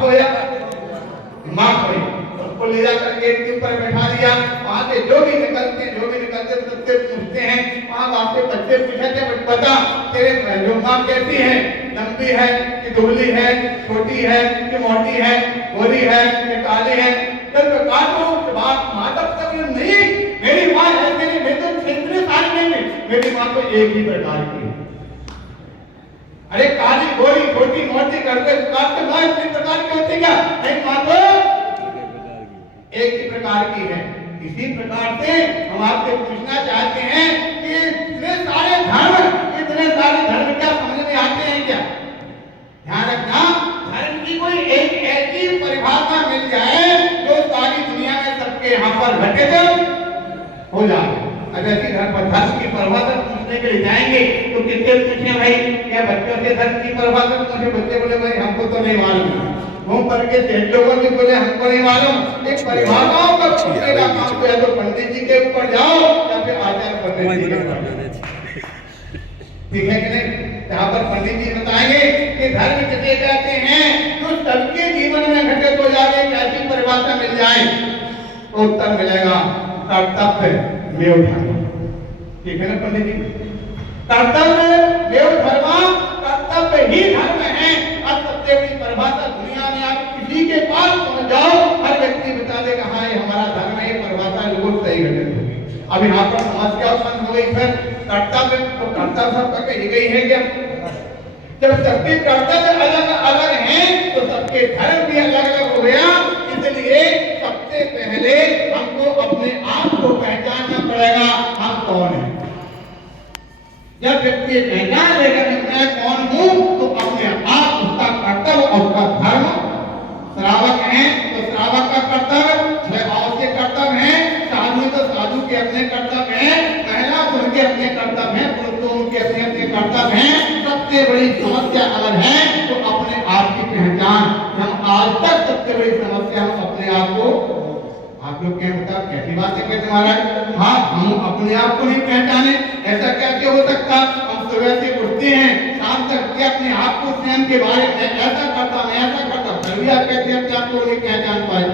खोया, दिमाग खोई, उसको ले जाकर गेट के ऊपर बैठा दिया। वहां से जो भी निकलते सबसे पूछते हैं, वहां आपके बच्चे पूछे थे बता तेरे जो माँ कैसी है, लंबी है कि दुबली है, छोटी है कि मोटी है, गोरी है कि काली है। जब कहा तो बात माँ तब तक नहीं, मेरी माँ ऐसी नहीं, मैं तो इतने सारी नहीं, मेरी माँ तो एक ही प्रकार की है। अरे काली गोरी छोटी मोटी करके माँ इतनी प्रकार की होती क्या? नहीं, माँ तो एक ही प्रकार की है। इसी प्रकार से हम आपसे पूछना चाहते हैं कि इतने सारे धर्म क्या समझ में आते हैं क्या? ध्यान रखना, धर्म की कोई एक ऐसी परिभाषा मिल जाए जो सारी दुनिया में सबके यहाँ पर घटित हो जाए। अगर ऐसी धर्म की परिभाषा पूछने के लिए जाएंगे तो किससे पूछे भाई? क्या बच्चों से धर्म की परिभाषा पूछे? बच्चे बोले भाई हमको तो नहीं मालूम। घूम करके सेठ लोगों ने बोले हमको नहीं मालूम। एक परिभाषाओं का पूछेगा काम तो या तो पंडित जी के ऊपर जाओ या फिर आचार्य पंडित जी के ऊपर। ठीक है कि नहीं? यहाँ पर पंडित जी बताएंगे कि धर्म किसे कहते हैं जो सबके जीवन में घटित हो जाए। ऐसी परिभाषा मिल जाए तो उत्तर मिलेगा कर्तव्य मेव धर्म। ठीक है ना पंडित जी? कर्तव्य मेव धर्म, कर्तव्य ही धर्म है। अब सबसे बड़ी परिभाषा दुनिया में आप किसी के पास पहुंच जाओ, हर व्यक्ति बता देगा हाँ ये हमारा धर्म है। परिभाषा बिल्कुल सही घटित होगी। अब यहाँ पर समस्या उत्पन्न हो गई फिर कर्तव्य, तो कर्तव्य सबका कही गई है क्या? जब सबके कर्तव्य अलग अलग हैं तो सबके धर्म भी अलग अलग हो गया। इसलिए सबसे पहले हमको अपने आप को पहचानना पड़ेगा हम कौन है। जब व्यक्ति पहचान लेगा मैं कौन हूँ तो अपने आप उसका कर्तव्य और उसका धर्म। श्रावक है तो श्रावक का कर्तव्य भाव से कर्तव्य है, साधु तो साधु के अपने कर्तव्य है, महिला तो उनके अपने कर्तव्य है, पुरुष तो उनके अपने अपने कर्तव्य है। सबसे बड़ी समस्या अगर है तो अपने आप की पहचान। हम आज तक सबसे बड़ी समस्या हम अपने आप को, आप लोग क्या मतलब कैसी बातें कहते महाराज? हाँ, हम अपने आप को नहीं पहचाने, ऐसा कैसे हो सकता? हम सुबह से उठते हैं शाम तक के अपने आप को स्वयं के बारे में ऐसा करता मैं ऐसा करता, फिर भी आप कैसे अपने आप को नहीं पहचान पाए?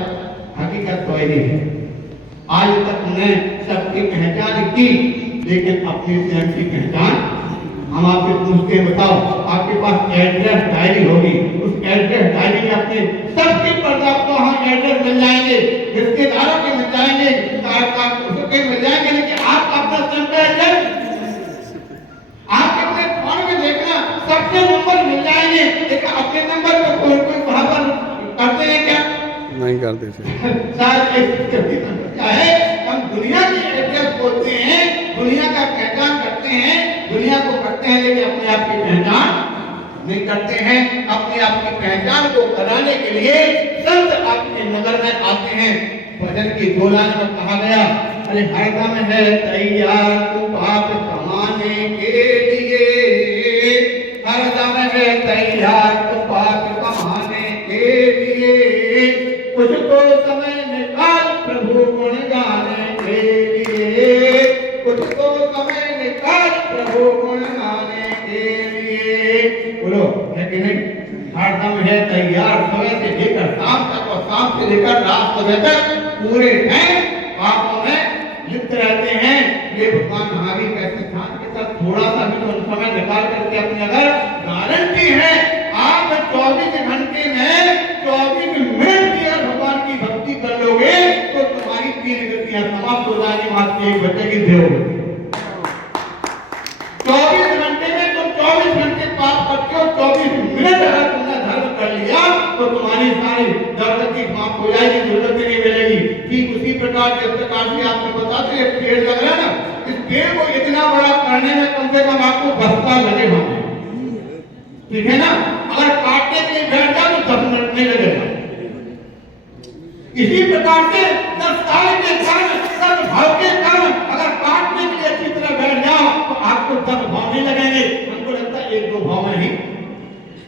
हकीकत तो यही है। आज तक हमने सबकी पहचान की लेकिन अपनी स्वयं की पहचान। हम आपसे पूछते हैं बताओ, आपके पास एड्रेस डायरी होगी, उस एड्रेस डायरी में अपने सबके आपको हम एड्रेस मिल जाएंगे, रिश्तेदारों के मिल जाएंगे, उसके मिल जाएंगे, लेकिन आप अपना स्वयं का एड्रेस आपके अपने फोन में देखना सबके नंबर मिल जाएंगे, लेकिन अपने नंबर पर कोई वहां पर करते हैं क्या? नहीं करते। क्या है, हम दुनिया की एड्रेस बोलते हैं, दुनिया का पहचान करते हैं, दुनिया को करते हैं, लेकिन अपने आप की पहचान नहीं करते हैं। अपने आप की पहचान को कराने के लिए संत आपके नगर में आते हैं। भजन की 2 लाइन में कहा गया, अरे हरदम है तैयार तू पाप कमाने के लिए, हरदम है तैयार तू पाप कमाने के लिए, कुछको समय निकाल प्रभु गुण गाने के लिए, कुछको समय निकाल प्रभु गुण गाने के लिए। बोलो है कि नहीं? हरदम है तैयार, सुबह से लेकर शाम तक और शाम से लेकर रात सुबह तक पूरे टाइम पापों में लिप्त रहते हैं। ये भगवान महावीर के सिद्धांत के साथ थोड़ा सा भी तो समय निकाल करके अपनी अगर गारंटी है आप 24 घंटे में 24 मिनट की भगवान की भक्ति कर लोगे तो तुम्हारी 3 गतियां समाप्त हो जाएंगी, मात्र 1 बच्चे की देह होगी। 24 घंटे में तुम 24 घंटे पाप करते हो, 24 मिनट अगर तुमने धर्म कर लिया तो तुम्हारी सारी दर्द की समाप्त हो जाएगी, जरूरत नहीं मिलेगी। ठीक उसी प्रकार जिस प्रकार से आपको बताते हैं पेड़ लग रहा है ना, इस पेड़ को इतना बड़ा करने में कम से कम आपको 10 साल लगे होंगे। ठीक है ना? अगर काटने के लिए बैठ जाओ तो 10 मिनट नहीं लगेगा। इसी प्रकार से 10 साल के कारण, 10 भाव के कारण अगर काटने के लिए अच्छी तरह बैठ जाओ तो आपको 10 भाव नहीं लगेंगे। हमको लगता है 1-2 भाव में ही।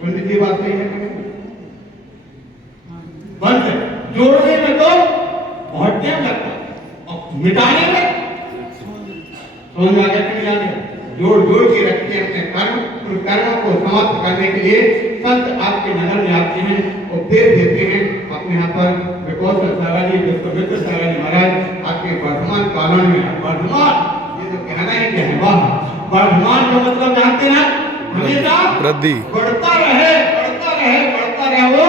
पंडित जी बात सही है कि नहीं? बंद जोड़ने में तो बहुत टाइम लगता है और मिटाने में समझ आ गया कि नहीं आ गया? जोड़ जोड़ के रखते हैं अपने कर्म, उन कर्मों को समाप्त करने के लिए संत आपके नगर में आते आते हैं, उपदेश देते हैं अपने यहाँ पर विकोष सागर जी, विश्वमित्र सागर जी महाराज आपके वर्धमान कालन में। वर्धमान ये जो कहना ही क्या है, वाह, वर्धमान का मतलब जानते ना, हमेशा वृद्धि बढ़ता रहे, बढ़ता रहे, बढ़ता रहे वो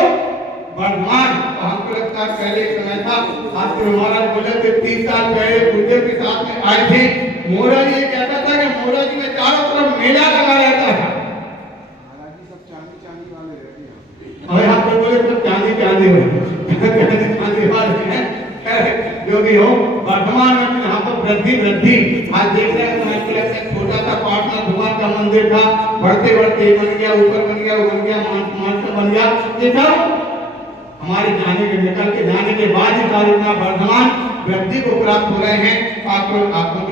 वर्धमान। तो हमको लगता है पहले एक समय था, आपके महाराज बोले थे 30 साल पहले गुरुदेव के साथ में आए थे, मोरा जी कहता था कि मोरा जी में चारों तरफ मेला लगा रहता था। और यहाँ पर बोले सब चांदी चांदी वाले हैं, जो भी हो। वर्तमान में यहाँ पर वृद्धि वृद्धि आज देख रहे हैं, छोटा सा पाटना भगवान का मंदिर था, बढ़ते बढ़ते बन गया, ऊपर बन गया, वो बन गया, मानस बन गया। ये सब हमारे जाने के निकल के जाने के बाद ही इतना वर्धमान वृद्धि को प्राप्त हो रहे हैं। आपको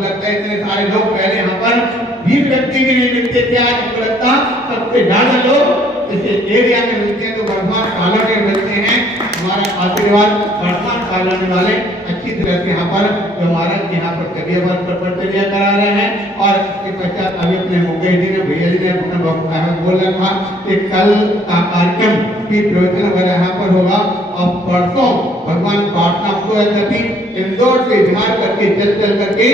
लगता है इतने सारे लोग पहले यहाँ पर 20 व्यक्ति भी नहीं मिलते थे, आज हमको लगता सबसे ज्यादा लोग इस एरिया में मिलते हैं, तो वर्धमान कालन में मिलते हैं। हमारा आशीर्वाद वर्धमान कालन वाले अच्छी तरह से यहाँ पर जो महाराज यहाँ पर करियर प्रक्रिया करा रहे हैं। और इसके पश्चात अभी अपने मुकेश जी ने, भैया जी ने बोल रहा था कि कल का कार्यक्रम की प्रवचन वगैरह यहाँ पर होगा, और परसों भगवान पाटना को तभी इंदौर से बिहार करके चल करके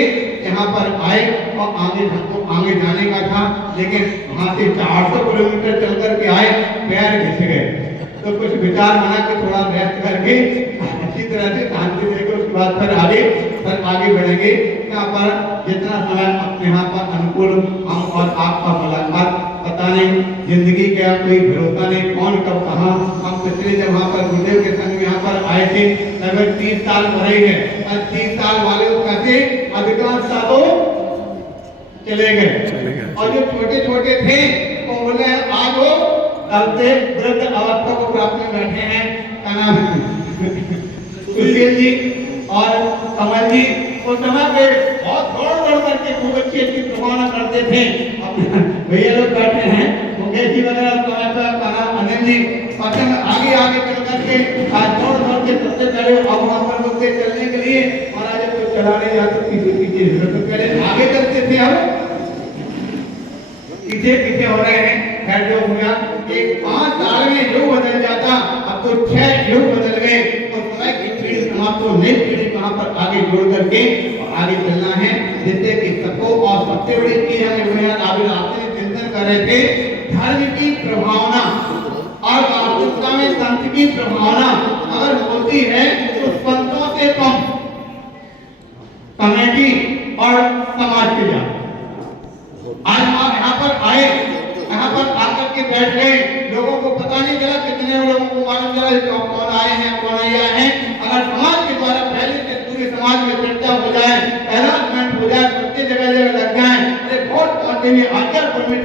यहाँ पर आए, और आगे हमको आगे जाने का था, लेकिन वहाँ से 400 किलोमीटर चल करके आए, पैर घिस गए। तो कुछ विचार बना के थोड़ा रेस्ट करके अच्छी तरह से शांति देकर उसके बाद फिर आगे बढ़ेंगे। यहाँ पर जितना समय अपने यहाँ पर अनुकूल हम और आपका मुलाकात, पता नहीं जिंदगी का कोई भरोसा नहीं, कौन कब कहाँ। हम पिछले जब वहाँ पर गुरुदेव के संग यहाँ पर आए थे, लगभग 30 साल भरे हैं, और 30 साल वाले कैसे अधिकांश सालों चले गए, और जो छोटे छोटे थे वो बोले आज वो चलते वृद्ध अवस्था को प्राप्त में बैठे हैं। क्या नाम है, सुशील जी और कमल जी, उस समय पे बहुत दौड़ करके खूब अच्छी प्रमाणा करते थे। भैया लोग बैठे हैं, मुकेश जी वगैरह समय पे अनिल जी आगे आगे चल करके आज दौड़ के सबसे पहले अब वहाँ पर लोग चलने के लिए महाराज को चलाने जाते पीछे तो पहले आगे चलते थे, अब पीछे हो रहे हैं। खैर जो हुआ एक 5 साल में युग बदल जाता, अब तो 6 युग बदल गए, तो समय की पीढ़ी समाप्त हो, नई पीढ़ी वहाँ पर आगे जोड़ करके और आगे चलना है, जिससे कि सबको। और सबसे बड़ी चीज हमें आपने चिंतन कर रहे थे, धर्म की प्रभावना और वास्तविकता में संत की प्रभावना अगर होती है तो संतों से कम कमेटी और समाज के जाए। आज आप यहाँ पर आए, यहाँ पर आकर के बैठ गए, लोगों को पता नहीं चला, कितने लोगों को मालूम चला कौन आए हैं कौन नहीं आए हैं। अगर समाज के द्वारा पहले से पूरे समाज में चर्चा हो जाए, अनाउंसमेंट हो जाए, प्रत्येक जगह लग जाए, अरे वोट पहुंचेंगे, आचार परमिट